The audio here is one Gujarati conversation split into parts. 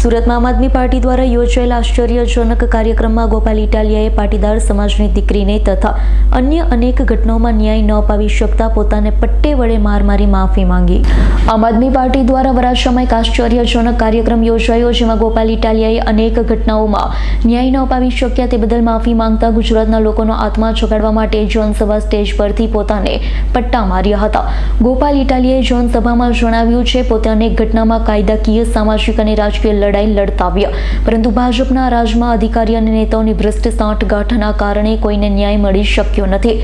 સુરતમાં આમ આદમી પાર્ટી દ્વારા યોજાયેલા આશ્ચર્યજનક કાર્યક્રમમાં ગોપાલ ઇટાલિયાએ પાટીદાર સમાજની દીકરીને તથા અન્ય અનેક ઘટનાઓમાં ન્યાય ન અપાવી શકતા પોતાને પટ્ટે વડે માર મારી માફી માંગી। આમ આદમી પાર્ટી દ્વારા વરાછામાં એક આશ્ચર્યજનક કાર્યક્રમ યોજાયો, જેમાં ગોપાલ ઇટાલિયાએ અનેક ઘટનાઓમાં ન્યાય ન અપાવી શક્યા તે બદલ માફી માંગતા ગુજરાતના લોકોનો આત્મા જગાડવા માટે જનસભા સ્ટેજ પરથી પોતાને પટ્ટા માર્યા હતા। ગોપાલ ઇટાલિયાએ જનસભામાં જણાવ્યું છે, પોતે અનેક ઘટનામાં કાયદાકીય, સામાજિક અને રાજકીય લડાઈ લડતા આવ્યા, પરંતુ ભાજપના રાજમાં અધિકારી અને નેતાઓની ભ્રષ્ટ સાંઠગાંઠના કારણે કોઈને ન્યાય મળી શક્યો નથી।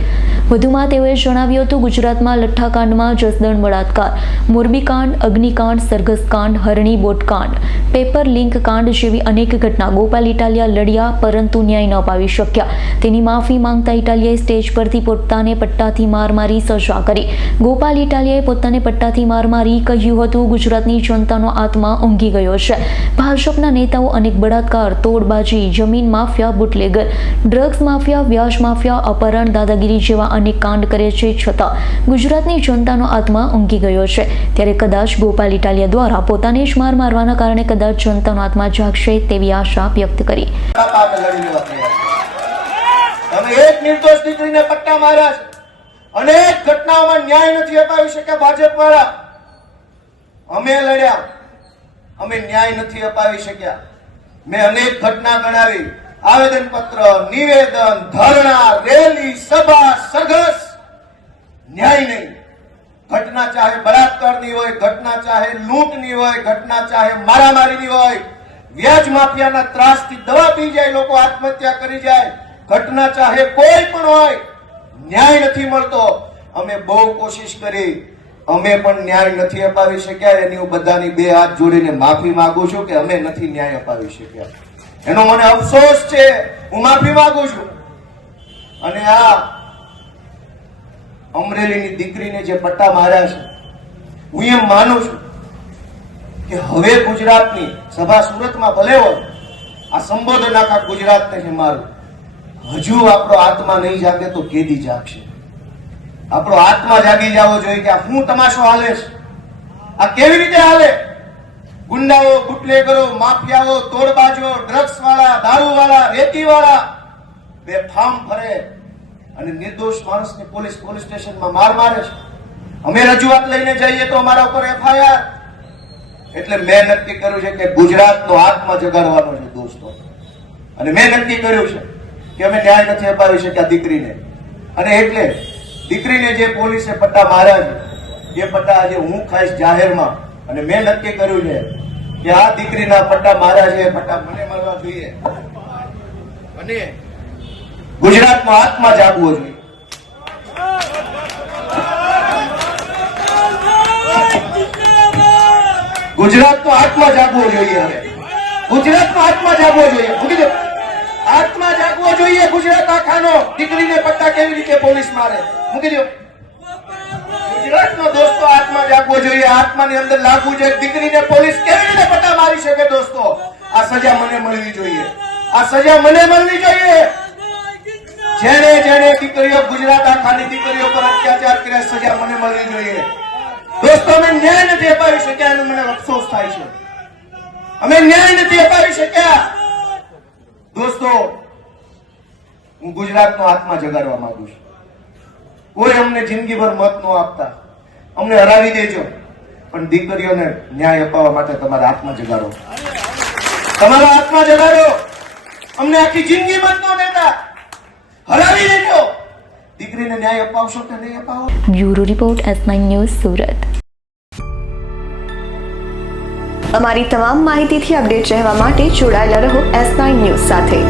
વધુમાં તેઓએ જણાવ્યું હતું, ગુજરાતમાં લઠ્ઠાકાંડમાં જસદણ બળાત્કાર, મોરબી કાંડ, અગ્નિકાંડ, સરઘસ કાંડ, હરણી બોટ કાંડ, પેપર લિંક કાંડ જેવી અનેક ઘટના ગોપાલ ઇટાલિયા લડ્યા, પરંતુ ન્યાય ન અપાવી શક્યા। તેની માફી માંગતા ઇટાલિયાએ સ્ટેજ પરથી પોતાને પટ્ટાથી માર મારી સજા કરી। ગોપાલ ઇટાલિયાએ પોતાને પટ્ટાથી માર મારી કહ્યું હતું, ગુજરાતની જનતાનો આત્મા ઊંઘી ગયો છે। ભાજપના નેતાઓ અનેક બળાત્કાર, તોડબાજી, જમીન માફિયા, બુટલેગર, ડ્રગ્સ માફિયા, વ્યાજ માફિયા, અપહરણ, દાદાગીરી જેવા અનેક કાંડ કરે છે, છતાં ગુજરાતની જનતાનો આત્મા ઊંઘી ગયો છે। ત્યારે કદાચ ગોપાલ ઇટાલિયા દ્વારા પોતાને જ માર મારવાના કારણે કદાચ જનતાનો આત્મા જાગશે તેવી આશા વ્યક્ત કરી। એક નિર્દોષ દીકરીને પટ્ટા માર્યા છે, અનેક ઘટનાઓમાં ન્યાય નથી અપાવી શક્યા ભાજપ વાળા। અમે લડ્યા, અમે ન્યાય નથી અપાવી શક્યા। મેં અનેક ઘટના ગણાવી, આવેદન પત્ર, નિવેદન, ધરણા, રેલી, સભા, સરઘસ, ન્યાય નહીં। ઘટના ચાહે બળાત્કારની હોય, ઘટના ચાહે લૂંટની હોય, ઘટના ચાહે મારામારીની હોય, વ્યાજ માફિયાના ત્રાસથી દવા પી જાય, લોકો આત્મહત્યા કરી જાય, ઘટના ચાહે કોઈ પણ હોય, ન્યાય નથી મળતો। અમે બહુ કોશિશ કરી, અમે પણ ન્યાય નથી અપાવી શક્યા। એની હું બધાની બે હાથ જોડીને માફી માંગુ છું કે અમે નથી ન્યાય અપાવી શક્યા, એનો મને અફસોસ છે, હું માફી માંગુ છું। અને આ અમરેલીની દીકરીને જે પટ્ટા માર્યા છે, હું એમ માનું છું કે હવે ગુજરાતની સભા સુરતમાં ભલે હોય, આ સંબોધન આખા ગુજરાતને છે મારું, હજુ આપણો આત્મા નહીં જાગે તો કેદી જાગશે? આપણો આત્મા જાગી જવો જોઈએ કે આ શું તમાશો હાલે છે, આ કેવી રીતે હાલે? ગુંડાઓ, બુટલેગરો, માફિયાઓ, તોડબાજો, ડ્રગ્સ વાળા, દારૂ વાળા, રેતી વાળા બેફામ ફરે અને નિર્દોષ માણસને પોલીસ સ્ટેશનમાં માર મારે છે। અમે રજૂઆત લઈને જઈએ તો અમારા ઉપર FIR। એટલે મેં નક્કી કર્યું છે કે ગુજરાતનો આત્મા જગાડવાનો છે દોસ્તો, અને મેં નક્કી કર્યું છે કે અમે ન્યાય નથી અપાવી શક્યા દીકરીને, અને એટલે દીકરીને જે પોલીસે પટ્ટા માર્યા છે એ પટ્ટા આજે હું ખાઈશ જાહેરમાં। અને મેં નક્કી કર્યું છે કે આ દીકરીના પટ્ટા માર્યા છે એ પટ્ટા મને મળવા જોઈએ, અને ગુજરાતનો આત્મા જાગવો જોઈએ। ગુજરાતનો આત્મા જાગવો જોઈએ, હવે ગુજરાતનો આત્મા જાગવો જોઈએ, મૂકી દો, આત્મા જાગવો જોઈએ ગુજરાત આખાનો। દીકરીને પટ્ટા કેવી રીતે પોલીસ મારે, મૂકી દો। ગુજરાતનો દોસ્તો આત્મા જાગવો જોઈએ, આત્માની અંદર લાગવું જોઈએ, દીકરીને પોલીસ કેવી રીતે પટ્ટા મારી શકે દોસ્તો? આ સજા મને મળવી જોઈએ, આ સજા મને મળવી જોઈએ। જેને જેને દીકરીઓ, ગુજરાત આખાની દીકરીઓ પર અત્યાચાર કર્યા, સજા મને મળવી જોઈએ દોસ્તો। અમે ન્યાય નથી અપાવી શક્યા, એનો મને અફસોસ થાય છે, અમે ન્યાય નથી અપાવી શક્યા દોસ્તો। હું ગુજરાતનો આત્મા જગાડવા માંગુ છું। કોઈ અમને જિંદગીભર મત ન આપતા, અમને હરાવી દેજો, પણ દીકરીઓને ન્યાય અપાવવા માટે તમારા આત્મા જગાડો, તમારો આત્મા જગાડો। અમને આખી જિંદગી મત ન દેતા, હરાવી દેજો, દીકરીને ન્યાય અપાવશો કે નહીં અપાવો? Bureau report, S9 news, Surat. અમારી તમામ માહિતીથી અપડેટ રહેવા માટે જોડાયેલા રહો S9 ન્યૂઝ સાથે।